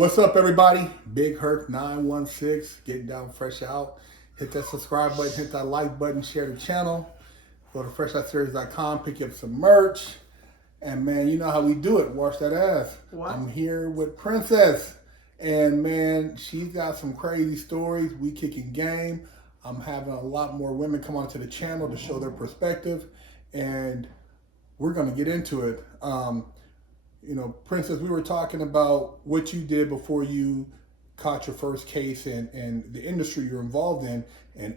What's up, everybody? Big Herc 916, getting down fresh out. Hit that subscribe button, hit that like button, share the channel. Go to freshoutseries.com, pick up some merch. And man, you know how we do it. Wash that ass. What? I'm here with Princess. And man, she's got some crazy stories. We kicking game. I'm having a lot more women come onto the channel to show their perspective. And we're going to get into it. Princess, we were talking about what you did before you caught your first case and the industry you're involved in. And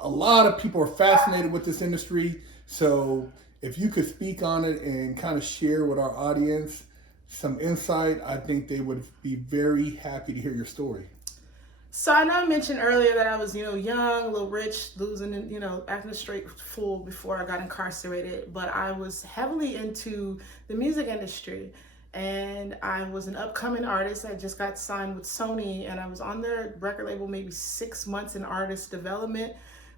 a lot of people are fascinated with this industry. So if you could speak on it and kind of share with our audience some insight, I think they would be very happy to hear your story. So I know I mentioned earlier that I was, young, a little rich, losing, acting a straight fool before I got incarcerated. But I was heavily into the music industry. And I was an upcoming artist. I just got signed with Sony, and I was on their record label maybe 6 months in artist development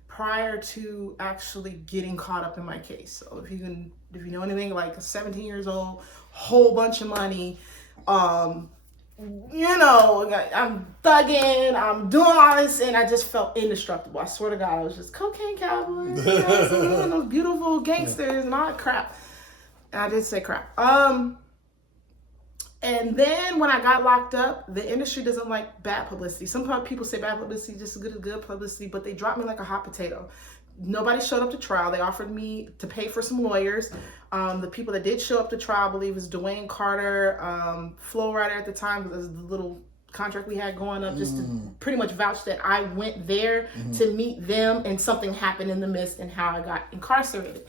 prior to actually getting caught up in my case. So if you know anything, like 17 years old, whole bunch of money, I'm thugging, I'm doing all this, and I just felt indestructible. I swear to God, I was just cocaine cowboys, those beautiful gangsters and all that crap. And I did say crap. And then when I got locked up, the industry doesn't like bad publicity. Some people say bad publicity just as good as good publicity, but they dropped me like a hot potato. Nobody showed up to trial. They offered me to pay for some lawyers. The people that did show up to trial, I believe, was Dwayne Carter, Flow Rider at the time, because the little contract we had going up, just to pretty much vouch that I went there to meet them, and something happened in the midst and how I got incarcerated.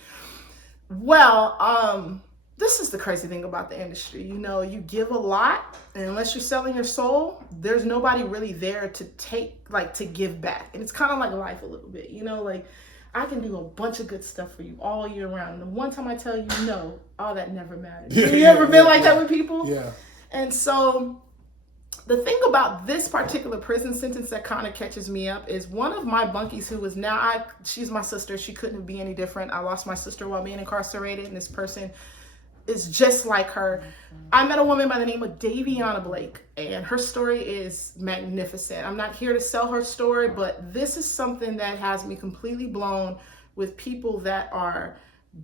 Well, this is the crazy thing about the industry. You give a lot, and unless you're selling your soul, there's nobody really there to to give back. And it's kind of like life a little bit, I can do a bunch of good stuff for you all year round. And the one time I tell you no, all that never matters. Have you ever been like that with people? Yeah. And so the thing about this particular prison sentence that kind of catches me up is one of my bunkies, who is now, she's my sister. She couldn't be any different. I lost my sister while being incarcerated, and this person is just like her. I met a woman by the name of Daviana Blake, and her story is magnificent. I'm not here to sell her story, but this is something that has me completely blown with people that are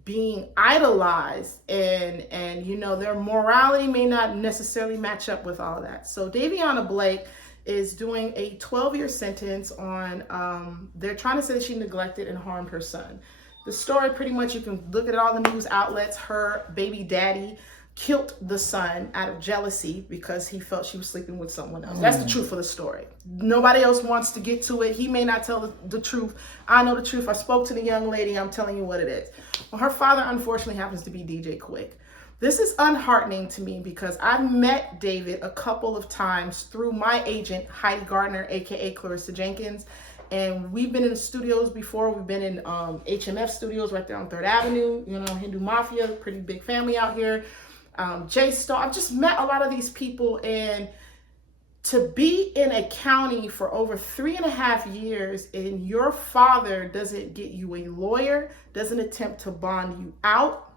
being idolized, and their morality may not necessarily match up with all of that. So Daviana Blake is doing a 12-year sentence on, they're trying to say that she neglected and harmed her son. The story, pretty much, you can look at all the news outlets. Her baby daddy killed the son out of jealousy because he felt she was sleeping with someone else. That's the truth of the story. Nobody else wants to get to it. He may not tell the truth. I know the truth. I spoke to the young lady. I'm telling you what it is. Well, her father, unfortunately, happens to be DJ Quik. This is unheartening to me because I've met David a couple of times through my agent, Heidi Gardner, aka Clarissa Jenkins. And we've been in the studios before. We've been in HMF studios right there on 3rd Avenue. Hindu Mafia, pretty big family out here. J-Star. I've just met a lot of these people. And to be in a county for over 3.5 years and your father doesn't get you a lawyer, doesn't attempt to bond you out,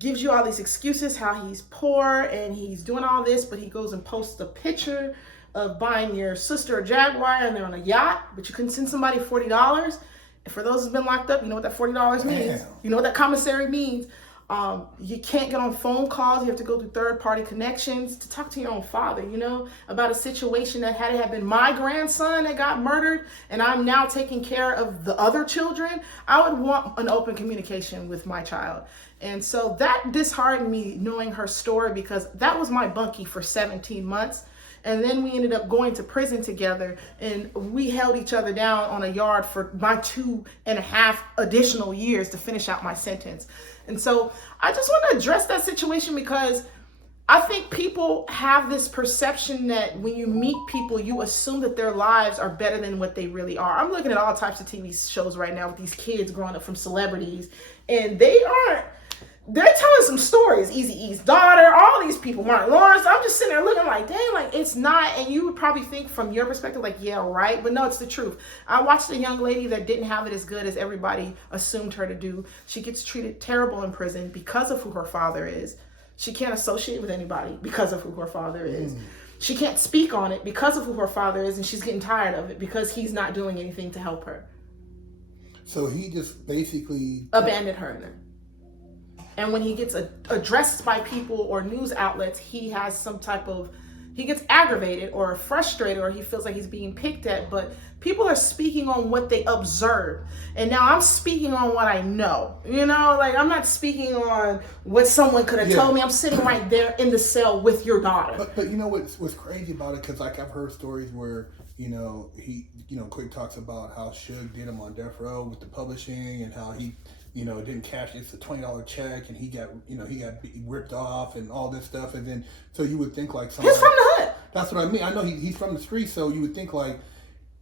gives you all these excuses how he's poor and he's doing all this, but he goes and posts a picture of buying your sister a Jaguar and they're on a yacht, but you couldn't send somebody $40. And for those who's been locked up, you know what that $40 means. Damn. You know what that commissary means. You can't get on phone calls. You have to go through third-party connections to talk to your own father, about a situation that had it had been my grandson that got murdered and I'm now taking care of the other children, I would want an open communication with my child. And so that disheartened me, knowing her story, because that was my bunkie for 17 months. And then we ended up going to prison together, and we held each other down on a yard for my 2.5 additional years to finish out my sentence. And so I just want to address that situation, because I think people have this perception that when you meet people, you assume that their lives are better than what they really are. I'm looking at all types of TV shows right now with these kids growing up from celebrities, and they're telling some stories. Eazy-E's daughter, all these people, Martin Lawrence. I'm just sitting there looking like, dang, like it's not. And you would probably think from your perspective, like, yeah, right. But no, it's the truth. I watched a young lady that didn't have it as good as everybody assumed her to do. She gets treated terrible in prison because of who her father is. She can't associate with anybody because of who her father is. She can't speak on it because of who her father is, and she's getting tired of it because he's not doing anything to help her. So he just basically abandoned her in there. And when he gets addressed by people or news outlets, he has some type of, he gets aggravated or frustrated, or he feels like he's being picked at, but people are speaking on what they observe. And now I'm speaking on what I know, you know, like I'm not speaking on what someone could have told me. I'm sitting right there in the cell with your daughter. But you know what's crazy about it? Because like I've heard stories where, you know, Quik talks about how Suge did him on death row with the publishing and how he, you know, didn't cash it's a $20 check and he got ripped off and all this stuff. And then, so you would think like somebody, he's from the hood. That's what I mean. I know he's from the street. So you would think like,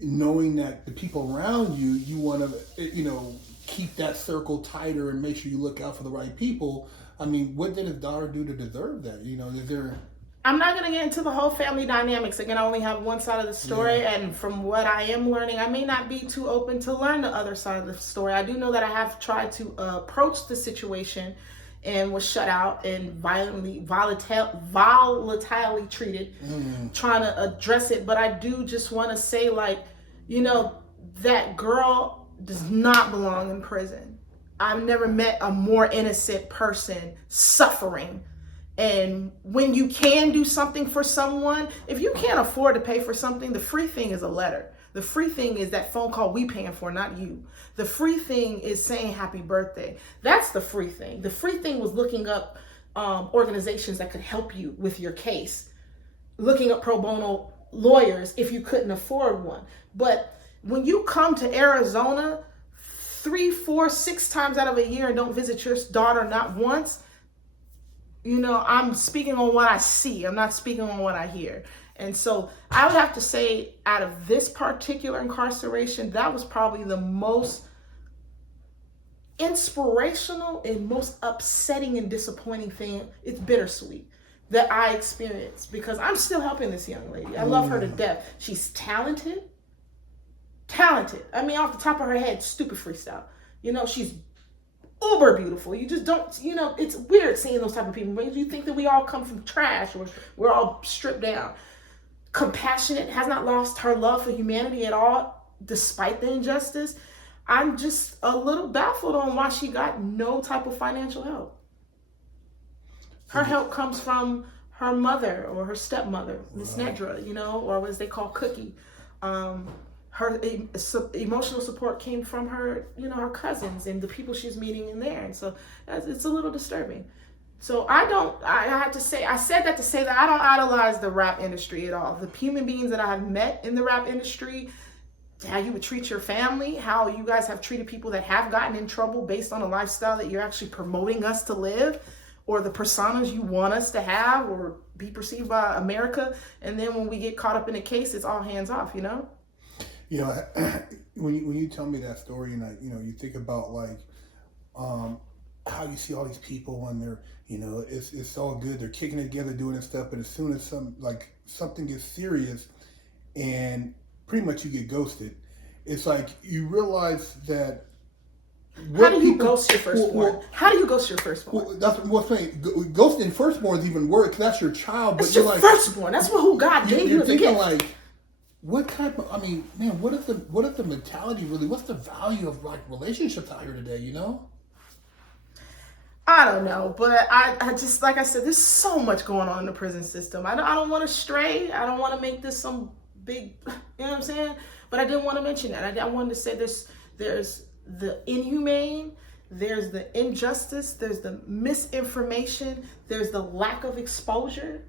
knowing that the people around you, you want to, you know, keep that circle tighter and make sure you look out for the right people. I mean, what did his daughter do to deserve that? You know, is there... I'm not going to get into the whole family dynamics. Again, I only have one side of the story, and from what I am learning, I may not be too open to learn the other side of the story. I do know that I have tried to approach the situation and was shut out and volatilely treated, trying to address it. But I do just want to say, like, you know, that girl does not belong in prison. I've never met a more innocent person suffering. And when you can do something for someone, if you can't afford to pay for something, the free thing is a letter. The free thing is that phone call we paying for, not you. The free thing is saying happy birthday. That's the free thing. The free thing was looking up organizations that could help you with your case, looking up pro bono lawyers if you couldn't afford one. But when you come to Arizona 3, 4, 6 times out of a year and don't visit your daughter not once, you know, I'm speaking on what I see. I'm not speaking on what I hear. And so I would have to say, out of this particular incarceration, that was probably the most inspirational and most upsetting and disappointing thing. It's bittersweet that I experienced, because I'm still helping this young lady. I love her to death. She's talented. I mean, off the top of her head, stupid freestyle. You know, she's uber beautiful. You just don't, you know, it's weird seeing those type of people. But you think that we all come from trash or we're all stripped down. Compassionate, has not lost her love for humanity at all, despite the injustice. I'm just a little baffled on why she got no type of financial help. Her help comes from her mother or her stepmother, Miss Nedra, you know, or what they call Cookie. Her emotional support came from her, you know, her cousins and the people she's meeting in there. And so it's a little disturbing. So I have to say, I said that to say that I don't idolize the rap industry at all. The human beings that I have met in the rap industry, how you would treat your family, how you guys have treated people that have gotten in trouble based on a lifestyle that you're actually promoting us to live, or the personas you want us to have or be perceived by America. And then when we get caught up in a case, it's all hands off, you know? You know, when you tell me that story, and you think about like how you see all these people when they're, you know, it's all good, they're kicking it together, doing this stuff, but as soon as something gets serious, and pretty much you get ghosted, it's like you realize that. How do you ghost your firstborn? How do you ghost your firstborn? Well, that's what's funny. Ghosting firstborn is even worse because that's your child. But you're like firstborn. That's who God gave you as a gift. Like, what type of? I mean, man, what is the mentality really? What's the value of like relationships out here today? You know. I don't know, but I just, like I said, there's so much going on in the prison system. I don't want to stray. I don't want to make this some big, you know what I'm saying? But I didn't want to mention that. I wanted to say there's the inhumane, there's the injustice, there's the misinformation, there's the lack of exposure.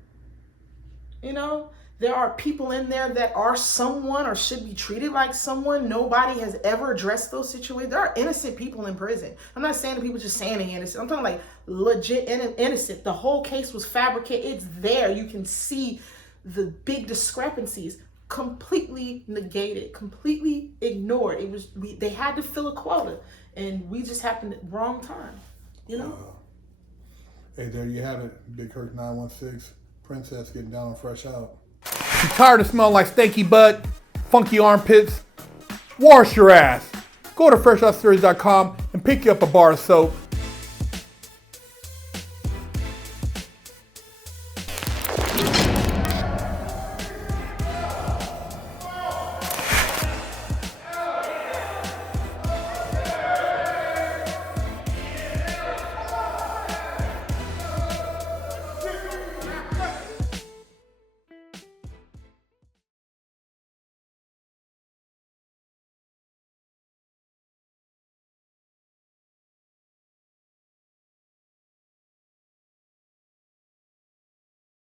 You know, there are people in there that are someone or should be treated like someone. Nobody has ever addressed those situations. There are innocent people in prison. I'm not saying that people just saying they're innocent. I'm talking like legit innocent. The whole case was fabricated. It's there. You can see the big discrepancies. Completely negated, completely ignored. They had to fill a quota, and we just happened at the wrong time, you know. Hey, there you have it, Big Hurt 916, Princess getting down on Fresh Out. You tired of smelling like stanky butt, funky armpits? Wash your ass. Go to FreshOutSeries.com and pick you up a bar of soap.